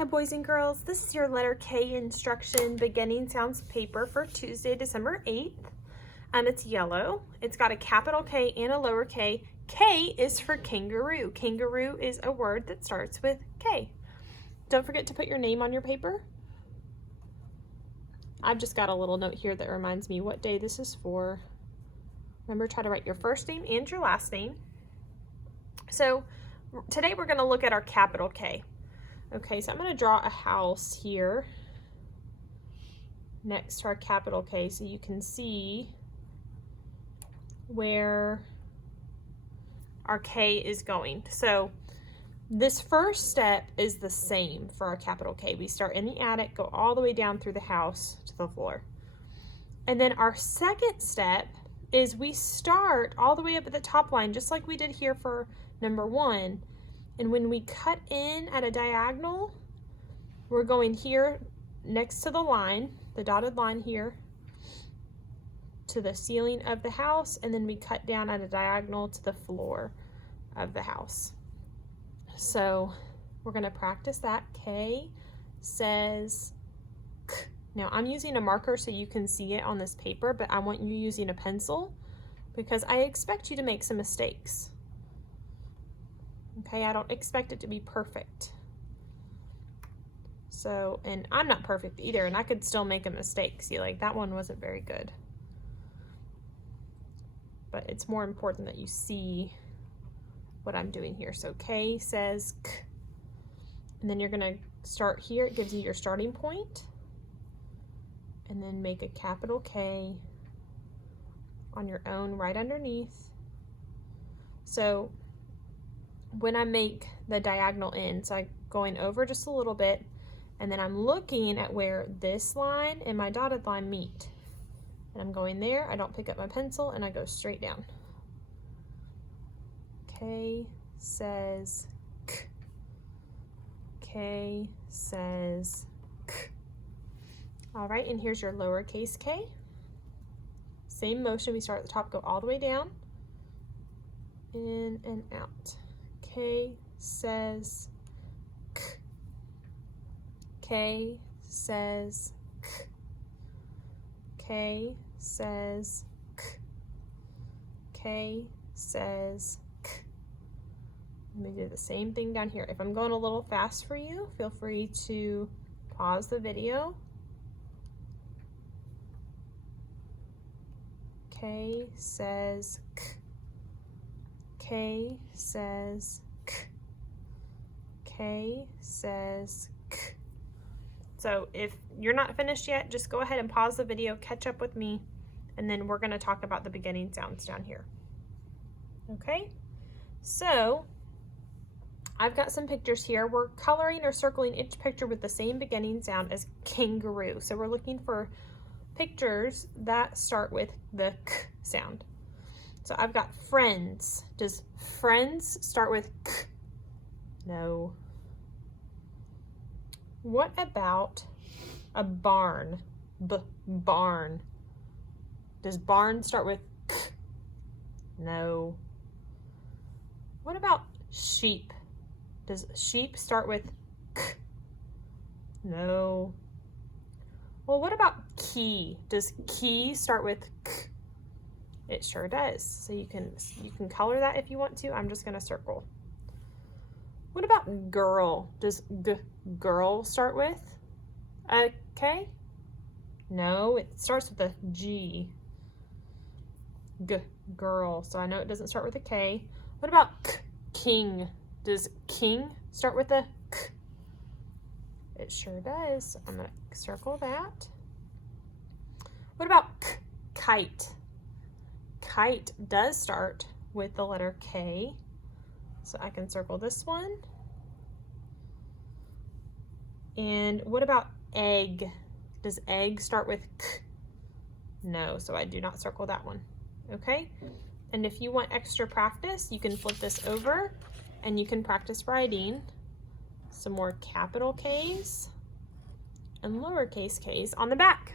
Hi boys and girls, this is your letter K instruction beginning sounds paper for Tuesday, December 8th. It's yellow. It's got a capital K and a lower K. K is for kangaroo. Kangaroo is a word that starts with K. Don't forget to put your name on your paper. I've just got a little note here that reminds me what day this is for. Remember, try to write your first name and your last name. So today we're going to look at our capital K. Okay, so I'm going to draw a house here next to our capital K so you can see where our K is going. So this first step is the same for our capital K. We start in the attic, go all the way down through the house to the floor. And then our second step is we start all the way up at the top line, just like we did here for number 1. And when we cut in at a diagonal, we're going here next to the line, the dotted line here, to the ceiling of the house, and then we cut down at a diagonal to the floor of the house. So we're going to practice that. K says K. Now I'm using a marker so you can see it on this paper, but I want you using a pencil because I expect you to make some mistakes. Okay, I don't expect it to be perfect. So, and I'm not perfect either, and I could still make a mistake. See, like that one wasn't very good. But it's more important that you see what I'm doing here. So K says K. And then you're gonna start here. It gives you your starting point. And then make a capital K on your own right underneath. So when I make the diagonal in, so I'm going over just a little bit, and then I'm looking at where this line and my dotted line meet. And I'm going there, I don't pick up my pencil, and I go straight down. K says K. K says K. All right, and here's your lowercase k. Same motion, we start at the top, go all the way down, in and out. K says K. K says K. K says K. K says K. Let me do the same thing down here. If I'm going a little fast for you, feel free to pause the video. K says K. K says K. K says K. So if you're not finished yet, just go ahead and pause the video, catch up with me, and then we're going to talk about the beginning sounds down here. Okay, so I've got some pictures here. We're coloring or circling each picture with the same beginning sound as kangaroo. So we're looking for pictures that start with the K sound. So I've got friends. Does friends start with K? No. What about a barn? Barn. Does barn start with K? No. What about sheep? Does sheep start with K? No. Well, what about key? Does key start with K? It sure does. So you can color that if you want to. I'm just going to circle. What about girl? Does girl start with a K? No, it starts with a G. Girl. So I know it doesn't start with a K. What about king? Does king start with a K? It sure does. I'm going to circle that. What about kite? Kite does start with the letter K, so I can circle this one. And what about egg? Does egg start with K? No, so I do not circle that one. Okay, and if you want extra practice, you can flip this over and you can practice writing some more capital K's and lowercase k's on the back.